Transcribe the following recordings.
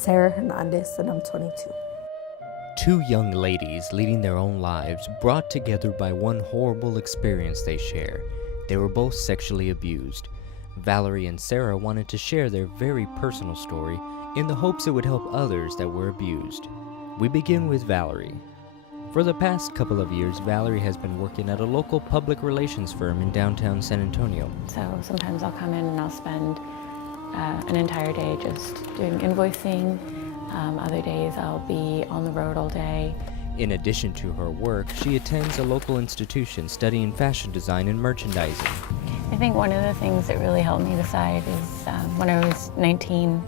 Sarah Hernandez, and I'm 22. Two young ladies leading their own lives, brought together by one horrible experience they share. They were both sexually abused. Valerie and Sarah wanted to share their very personal story in the hopes it would help others that were abused. We begin with Valerie. For the past couple of years, Valerie has been working at a local public relations firm in downtown San Antonio. So sometimes I'll come in and I'll spend an entire day just doing invoicing. Other days I'll be on the road all day. In addition to her work, she attends a local institution studying fashion design and merchandising. I think one of the things that really helped me decide is when I was 19,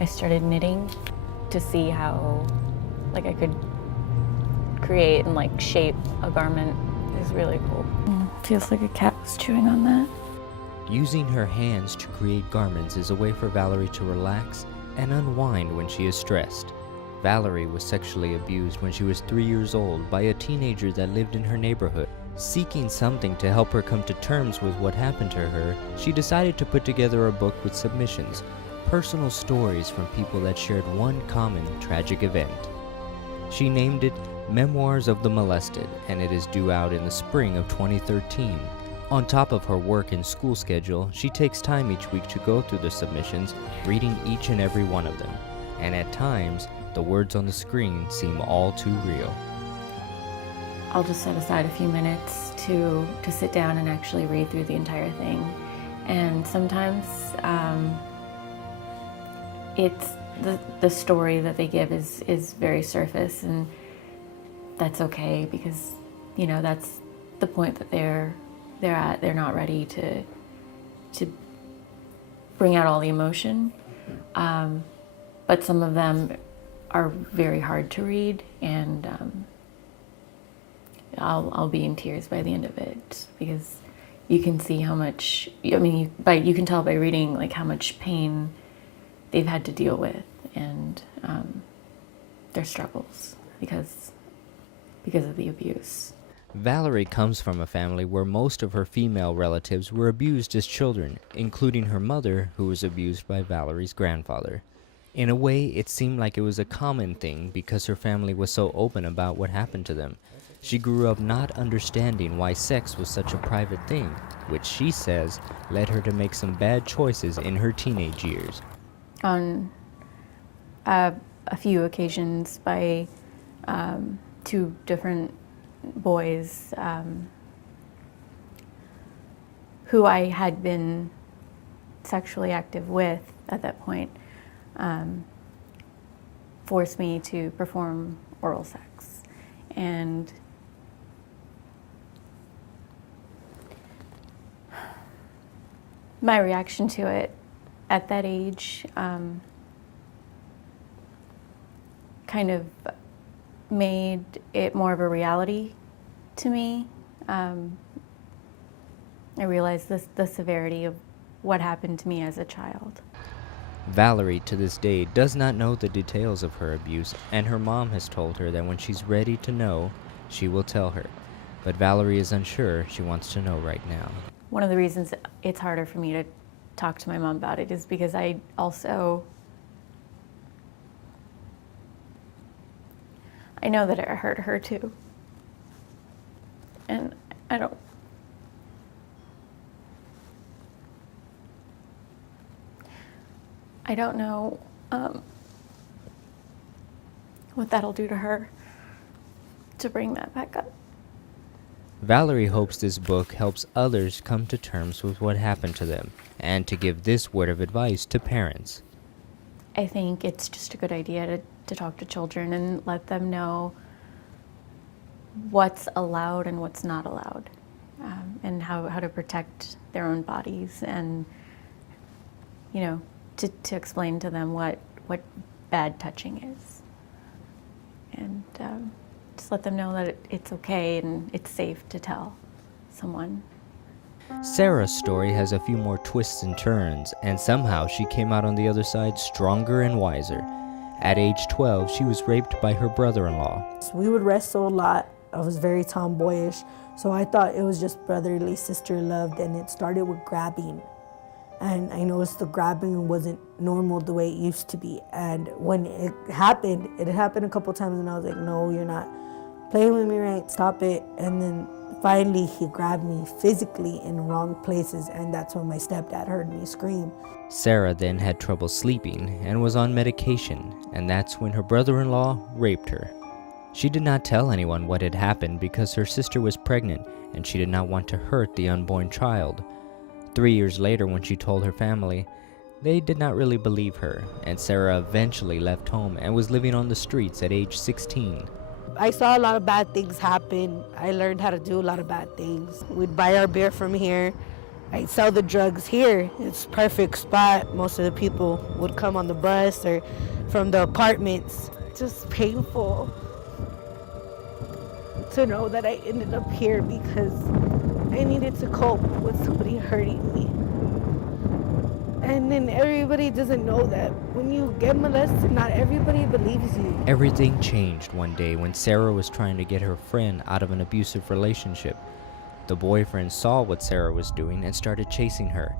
I started knitting to see how I could create and shape a garment. Is really cool. Feels like a cat was chewing on that. Using her hands to create garments is a way for Valerie to relax and unwind when she is stressed. Valerie was sexually abused when she was 3 years old by a teenager that lived in her neighborhood. Seeking something to help her come to terms with what happened to her, she decided to put together a book with submissions, personal stories from people that shared one common tragic event. She named it Memoirs of the Molested, and it is due out in the spring of 2013. On top of her work and school schedule, she takes time each week to go through the submissions, reading each and every one of them. And at times, the words on the screen seem all too real. I'll just set aside a few minutes to sit down and actually read through the entire thing. And sometimes it's the story that they give is very surface, and that's okay because, that's the point that they're at. They're not ready to bring out all the emotion. But some of them are very hard to read, and I'll be in tears by the end of it because you can see how much, you can tell by reading how much pain they've had to deal with and their struggles because of the abuse. Valerie comes from a family where most of her female relatives were abused as children, including her mother, who was abused by Valerie's grandfather. In a way, it seemed like it was a common thing because her family was so open about what happened to them. She grew up not understanding why sex was such a private thing, which she says led her to make some bad choices in her teenage years. On a few occasions by two different boys who I had been sexually active with at that point, forced me to perform oral sex. And my reaction to it at that age kind of made it more of a reality to me. I realized the severity of what happened to me as a child. Valerie, to this day, does not know the details of her abuse, and her mom has told her that when she's ready to know, she will tell her. But Valerie is unsure she wants to know right now. One of the reasons it's harder for me to talk to my mom about it is because I know that it hurt her too. And I don't know what that'll do to her to bring that back up. Valerie hopes this book helps others come to terms with what happened to them and to give this word of advice to parents. I think it's just a good idea to talk to children and let them know what's allowed and what's not allowed, and how to protect their own bodies, and to explain to them what bad touching is, and just let them know that it's okay and it's safe to tell someone. Sarah's story has a few more twists and turns, and somehow she came out on the other side stronger and wiser. At age 12, she was raped by her brother-in-law. We would wrestle a lot. I was very tomboyish, so I thought it was just brotherly, sister loved, and it started with grabbing. And I noticed the grabbing wasn't normal the way it used to be. And when it happened a couple times, and I was like, no, you're not playing with me right, stop it. And then finally he grabbed me physically in wrong places, and that's when my stepdad heard me scream. Sarah then had trouble sleeping and was on medication, and that's when her brother-in-law raped her. She did not tell anyone what had happened because her sister was pregnant and she did not want to hurt the unborn child. 3 years later, when she told her family, they did not really believe her, and Sarah eventually left home and was living on the streets at age 16. I saw a lot of bad things happen. I learned how to do a lot of bad things. We'd buy our beer from here. I'd sell the drugs here. It's a perfect spot. Most of the people would come on the bus or from the apartments. Just painful to know that I ended up here because I needed to cope with somebody hurting me. And then everybody doesn't know that when you get molested, not everybody believes you. Everything changed one day when Sarah was trying to get her friend out of an abusive relationship. The boyfriend saw what Sarah was doing and started chasing her.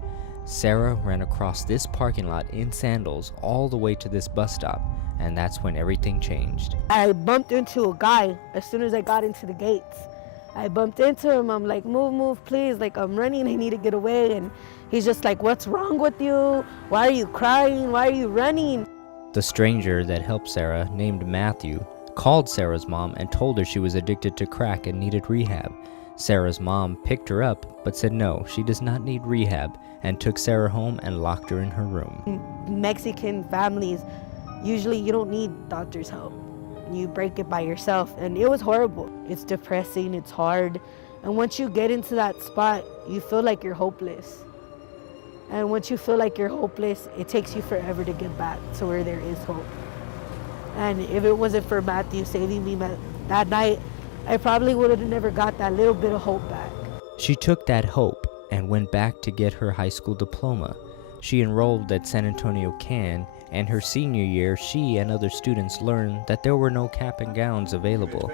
Sarah ran across this parking lot in sandals all the way to this bus stop, and that's when everything changed. I bumped into a guy as soon as I got into the gates. I bumped into him. I'm like, move, please. Like, I'm running. I need to get away. And he's just like, what's wrong with you? Why are you crying? Why are you running? The stranger that helped Sarah, named Matthew, called Sarah's mom and told her she was addicted to crack and needed rehab. Sarah's mom picked her up but said no, she does not need rehab, and took Sarah home and locked her in her room. Mexican families, usually you don't need doctor's help. You break it by yourself, and it was horrible. It's depressing, it's hard, and once you get into that spot, you feel like you're hopeless. And once you feel like you're hopeless, it takes you forever to get back to where there is hope. And if it wasn't for Matthew saving me that night, I probably would have never got that little bit of hope back. She took that hope and went back to get her high school diploma. She enrolled at San Antonio Can, and her senior year, she and other students learned that there were no cap and gowns available.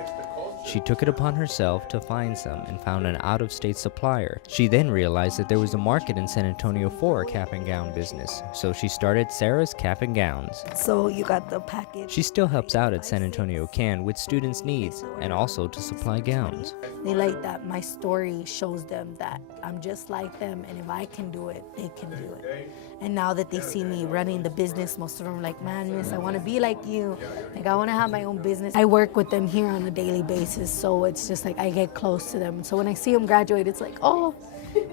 She took it upon herself to find some and found an out-of-state supplier. She then realized that there was a market in San Antonio for a cap and gown business, so she started Sarah's Cap and Gowns. So you got the package. She still helps out at San Antonio Can with students' needs and also to supply gowns. They like that my story shows them that I'm just like them, and if I can do it, they can do it. And now that they see me running the business, most of them are like, man, miss, I want to be like you. Like, I want to have my own business. I work with them here on a daily basis, so it's just like I get close to them. So when I see them graduate, it's like, oh,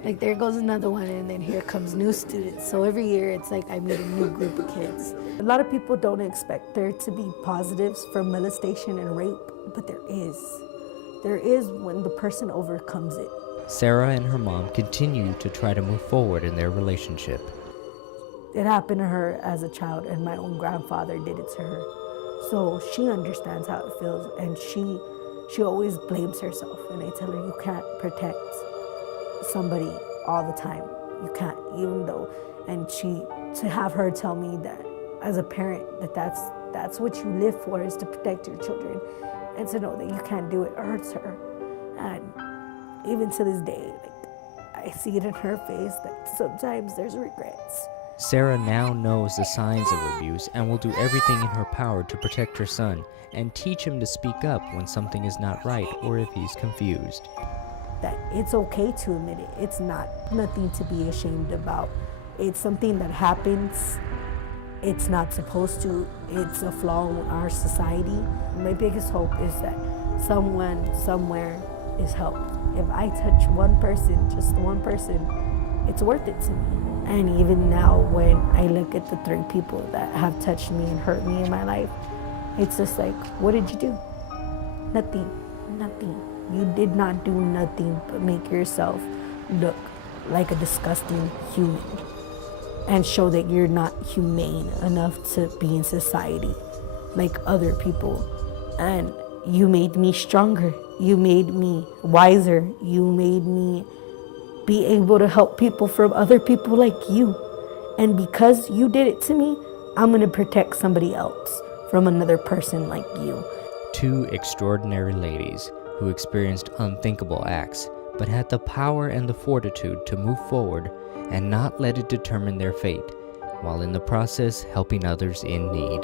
like there goes another one, and then here comes new students. So every year it's like I meet a new group of kids. A lot of people don't expect there to be positives from molestation and rape, but there is. There is when the person overcomes it. Sarah and her mom continue to try to move forward in their relationship. It happened to her as a child, and my own grandfather did it to her. So she understands how it feels, and she always blames herself. And I tell her, you can't protect somebody all the time. You can't, even though. And to have her tell me that as a parent, that's what you live for, is to protect your children, and to know that you can't do it hurts her. And even to this day, like, I see it in her face that sometimes there's regrets. Sarah now knows the signs of abuse and will do everything in her power to protect her son and teach him to speak up when something is not right or if he's confused. That it's okay to admit it. It's nothing to be ashamed about. It's something that happens. It's not supposed to. It's a flaw in our society. My biggest hope is that someone somewhere is helped. If I touch one person, just one person, it's worth it to me. And even now, when I look at the 3 people that have touched me and hurt me in my life, it's just like, what did you do? Nothing. You did not do nothing but make yourself look like a disgusting human and show that you're not humane enough to be in society like other people. And you made me stronger. You made me wiser. You made me be able to help people from other people like you. And because you did it to me, I'm gonna protect somebody else from another person like you. 2 extraordinary ladies who experienced unthinkable acts, but had the power and the fortitude to move forward and not let it determine their fate, while in the process helping others in need.